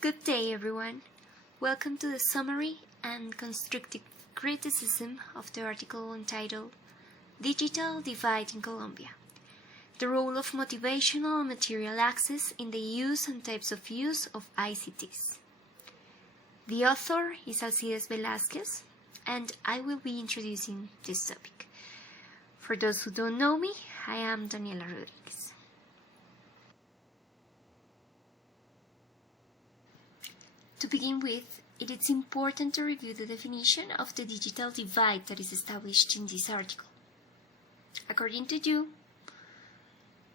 Good day, everyone. Welcome to the summary and constructive criticism of the article entitled Digital Divide in Colombia: The Role of Motivational and Material Access in the Use and Types of Use of ICTs. The author is Alcides Velázquez, and I will be introducing this topic. For those who don't know me, I am Daniela Rodriguez. To begin with, it is important to review the definition of the digital divide that is established in this article. According to you,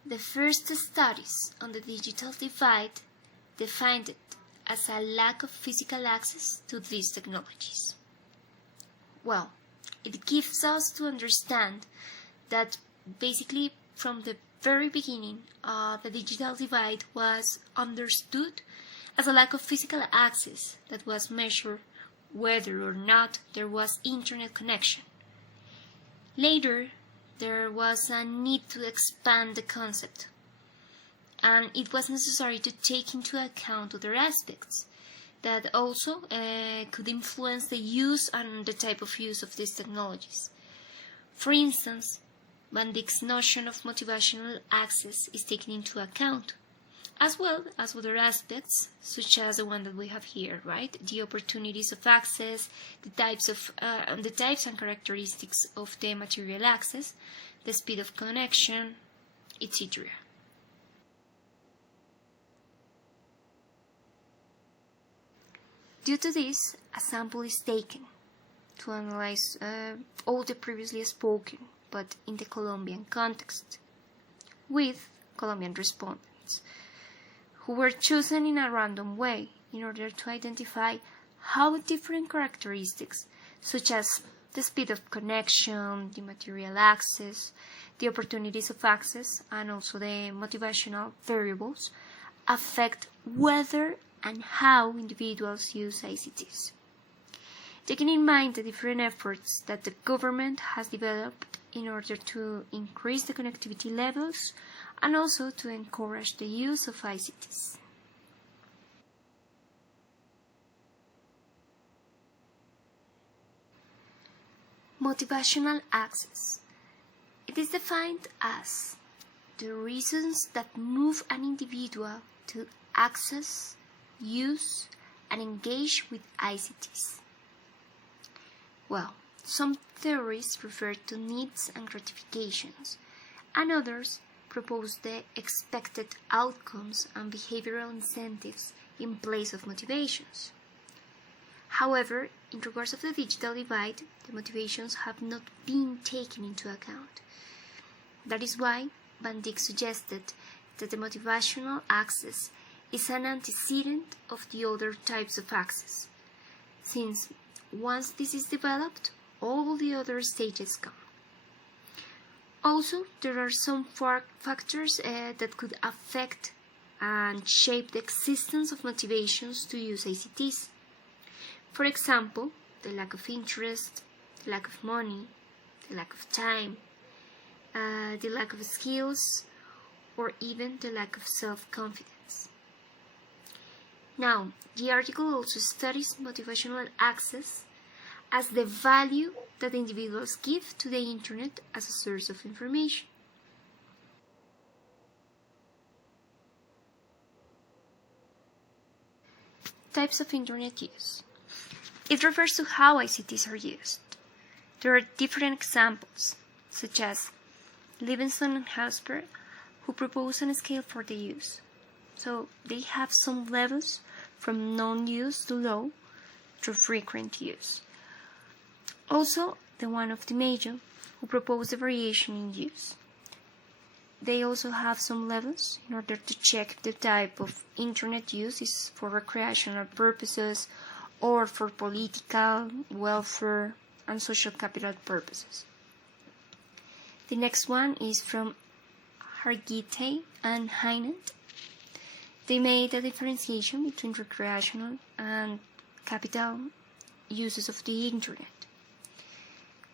the first studies on the digital divide defined it as a lack of physical access to these technologies. Well, it gives us to understand that basically from the very beginning, the digital divide was understood as a lack of physical access that was measured whether or not there was internet connection. Later, there was a need to expand the concept, and it was necessary to take into account other aspects that also could influence the use and the type of use of these technologies. For instance, Van Dijk's notion of motivational access is taken into account, as well as other aspects, such as the one that we have here, right? The opportunities of access, the types and characteristics of the material access, the speed of connection, etc. Due to this, a sample is taken to analyze all the previously spoken, but in the Colombian context, with Colombian respondents, who were chosen in a random way in order to identify how different characteristics, such as the speed of connection, the material access, the opportunities of access, and also the motivational variables, affect whether and how individuals use ICTs. Taking in mind the different efforts that the government has developed in order to increase the connectivity levels and also to encourage the use of ICTs. Motivational access. It is defined as the reasons that move an individual to access, use, and engage with ICTs. Well, some theories refer to needs and gratifications, and others propose the expected outcomes and behavioral incentives in place of motivations. However, in regards of the digital divide, the motivations have not been taken into account. That is why Van Dijk suggested that the motivational access is an antecedent of the other types of access, since once this is developed, all the other stages come. Also, there are some factors that could affect and shape the existence of motivations to use ICTs. For example, the lack of interest, the lack of money, the lack of time, the lack of skills, or even the lack of self-confidence. Now, the article also studies motivational access as the value that individuals give to the internet as a source of information. Types of internet use. It refers to how ICTs are used. There are different examples, such as Livingston and Hausberg, who propose a scale for the use. So they have some levels from non-use to low to frequent use. Also, the one of Di Maio, who proposed a variation in use. They also have some levels in order to check the type of internet use is for recreational purposes or for political, welfare, and social capital purposes. The next one is from Hargitay and Heinent. They made a differentiation between recreational and capital uses of the internet,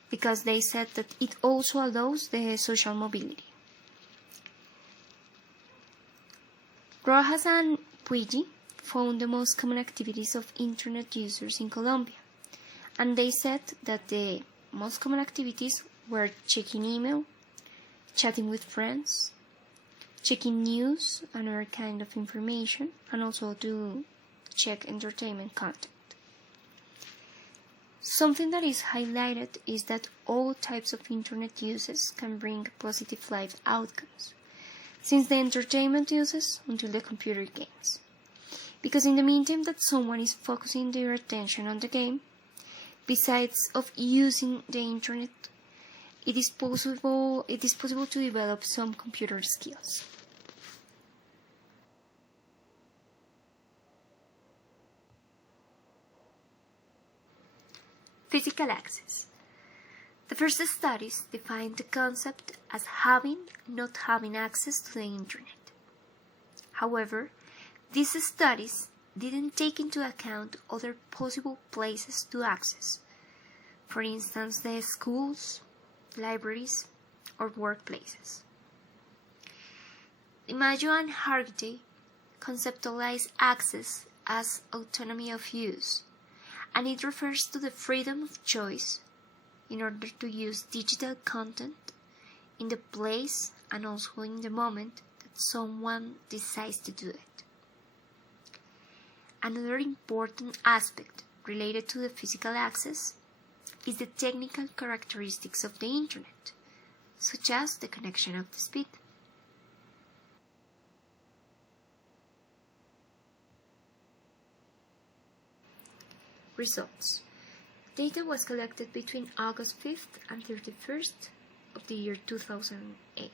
because they said that it also allows the social mobility. Rojas and Puigi found the most common activities of internet users in Colombia, and they said that the most common activities were checking email, chatting with friends, checking news and other kind of information, and also to check entertainment content. Something that is highlighted is that all types of internet uses can bring positive life outcomes, since the entertainment uses until the computer games. Because in the meantime that someone is focusing their attention on the game, besides of using the internet, it is possible to develop some computer skills. Physical access. The first studies defined the concept as having, not having access to the internet. However, these studies didn't take into account other possible places to access, for instance, the schools, libraries, or workplaces. DiMaggio and Hargitay conceptualize access as autonomy of use, and it refers to the freedom of choice in order to use digital content in the place and also in the moment that someone decides to do it. Another important aspect related to the physical access is the technical characteristics of the internet, such as the connection of the speed. Results. Data was collected between August 5th and 31st of the year 2008.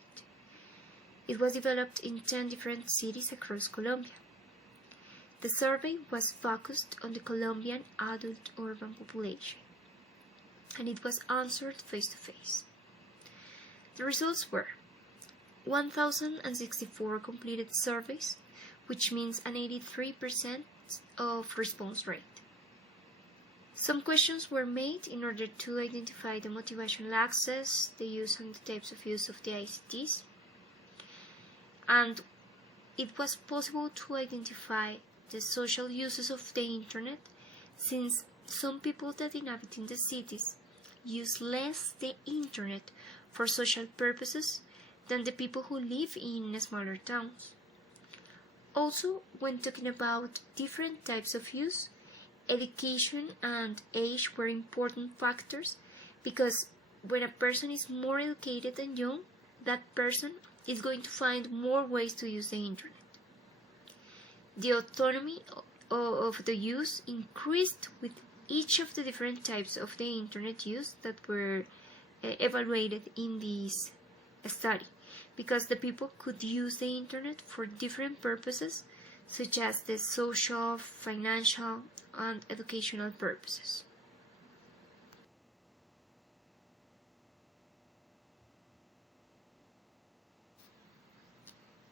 It was developed in 10 different cities across Colombia. The survey was focused on the Colombian adult urban population, and it was answered face-to-face. The results were 1,064 completed surveys, which means an 83% of response rate. Some questions were made in order to identify the motivational access, the use and the types of use of the ICTs, and it was possible to identify the social uses of the internet, since some people that inhabit in the cities use less the internet for social purposes than the people who live in smaller towns. Also, when talking about different types of use, education and age were important factors, because when a person is more educated and young, that person is going to find more ways to use the internet. The autonomy of the use increased with each of the different types of the internet use that were evaluated in this study, because the people could use the internet for different purposes, such as the social, financial, and educational purposes.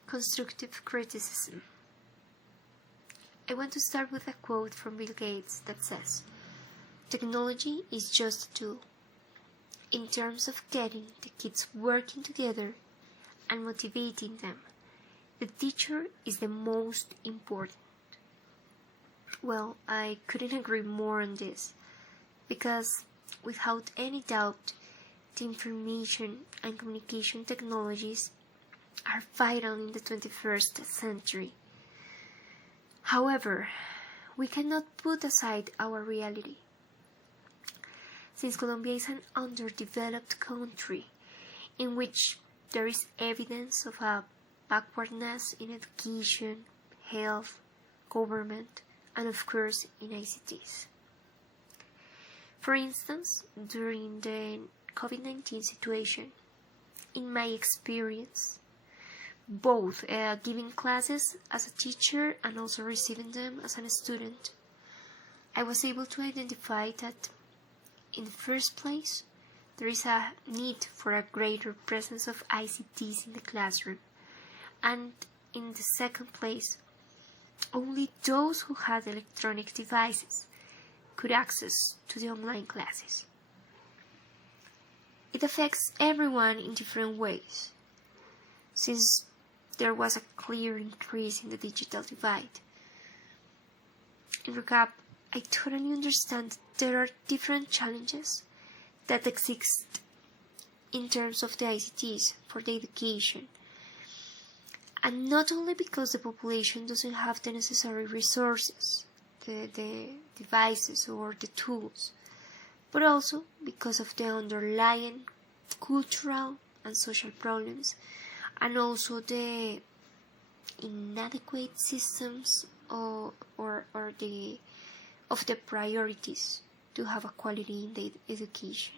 Constructive criticism. I want to start with a quote from Bill Gates that says, "Technology is just a tool. In terms of getting the kids working together and motivating them, the teacher is the most important." Well, I couldn't agree more on this, because without any doubt, the information and communication technologies are vital in the 21st century. However, we cannot put aside our reality. Since Colombia is an underdeveloped country in which there is evidence of a backwardness in education, health, government, and of course in ICTs. For instance, during the COVID-19 situation, in my experience, both giving classes as a teacher and also receiving them as a student, I was able to identify that in the first place, there is a need for a greater presence of ICTs in the classroom, and in the second place, only those who had electronic devices could access to the online classes. It affects everyone in different ways, since there was a clear increase in the digital divide. In recap, I totally understand that there are different challenges that exist in terms of the ICTs for the education. And not only because the population doesn't have the necessary resources, the devices or the tools, but also because of the underlying cultural and social problems, and also the inadequate systems of the priorities to have a quality in the education.